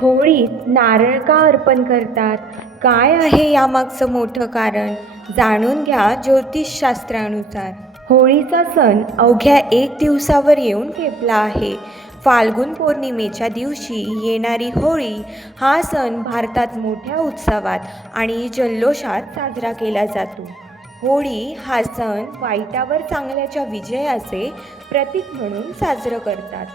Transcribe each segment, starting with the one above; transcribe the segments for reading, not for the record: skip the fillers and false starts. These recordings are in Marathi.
होळीत नारळ का अर्पण करतात? काय आहे यामागचं मोठं कारण? जाणून घ्या ज्योतिषशास्त्रानुसार. होळीचा सण अवघ्या 1 दिवसावर येऊन ठेपला आहे. फाल्गुन पौर्णिमेच्या दिवशी येणारी होळी हा सण भारतात मोठ्या उत्सवात आणि जल्लोषात साजरा केला जातो. होळी हा सण वाईटावर चांगल्याच्या विजयाचे प्रतीक म्हणून साजरं करतात.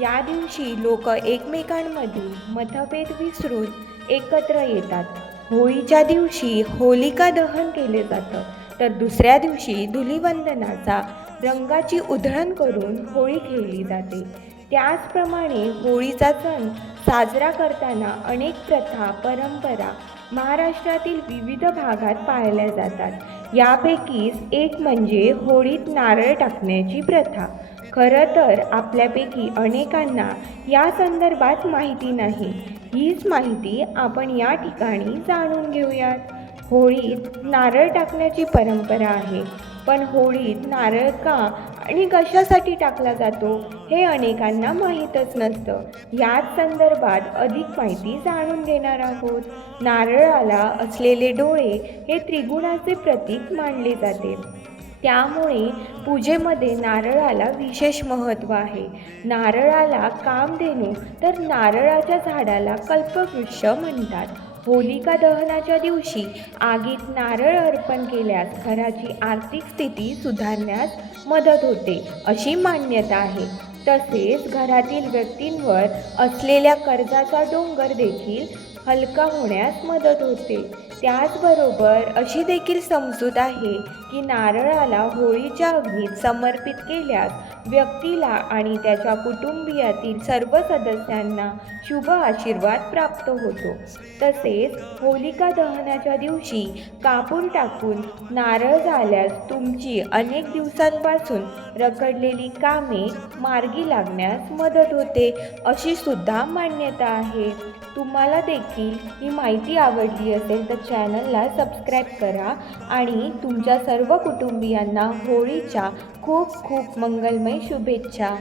या दिवशी लोक एकमेकांमधील मतभेद विसरून एकत्र येतात. होळीच्या दिवशी होलिका दहन केले जातं, तर दुसऱ्या दिवशी धुलीवंदनाचा रंगाची उधळण करून होळी खेळली जाते. त्याचप्रमाणे होळीचा सण साजरा करताना अनेक प्रथा, परंपरा महाराष्ट्रातील विविध भागात पाळल्या जातात. यापैकीच एक म्हणजे होळीत नारळ टाकण्याची प्रथा. खरं तर आपल्यापैकी अनेकांना या संदर्भात माहिती नाही. हीच माहिती आपण या ठिकाणी जाणून घेऊयात. होळीत नारळ टाकण्याची परंपरा आहे, पण होळीत नारळ का आणि कशासाठी टाकला जातो हे अनेकांना माहीतच नसतं. याच संदर्भात अधिक माहिती जाणून घेणार आहोत. नारळाला असलेले डोळे हे त्रिगुणाचे प्रतीक मानले जाते. त्यामुळे पूजेमध्ये नारळाला विशेष महत्त्व आहे. नारळाला कामधेनू तर नारळाच्या झाडाला कल्पवृक्ष म्हणतात. होलिका दहनाच्या दिवशी आगीत नारळ अर्पण केल्यास घराची आर्थिक स्थिती सुधारण्यास मदत होते, अशी मान्यता आहे. तसेच घरातील व्यक्तींवर असलेल्या कर्जाचा डोंगर देखील हलका होण्यास मदत होते. त्याचबरोबर अशी देखील समजूत आहे की नारळाला होळीच्या अग्नीत समर्पित केल्यास व्यक्तीला आणि त्याच्या कुटुंबियातील सर्व सदस्यांना शुभ आशीर्वाद प्राप्त होतो. तसेच होलिका दहनाच्या दिवशी कापूर टाकून नारळ जाळल्यास तुमची अनेक दिवसांपासून रखडलेली कामे मार्गी लागण्यास मदत होते, अशी सुद्धा मान्यता आहे. तुम्हाला देखील ही माहिती आवडली असेल तर चॅनलला सबस्क्राईब करा आणि तुमच्या सर्व कुटुंबियांना होळीच्या खूप खूप मंगलमय शुभेच्छा.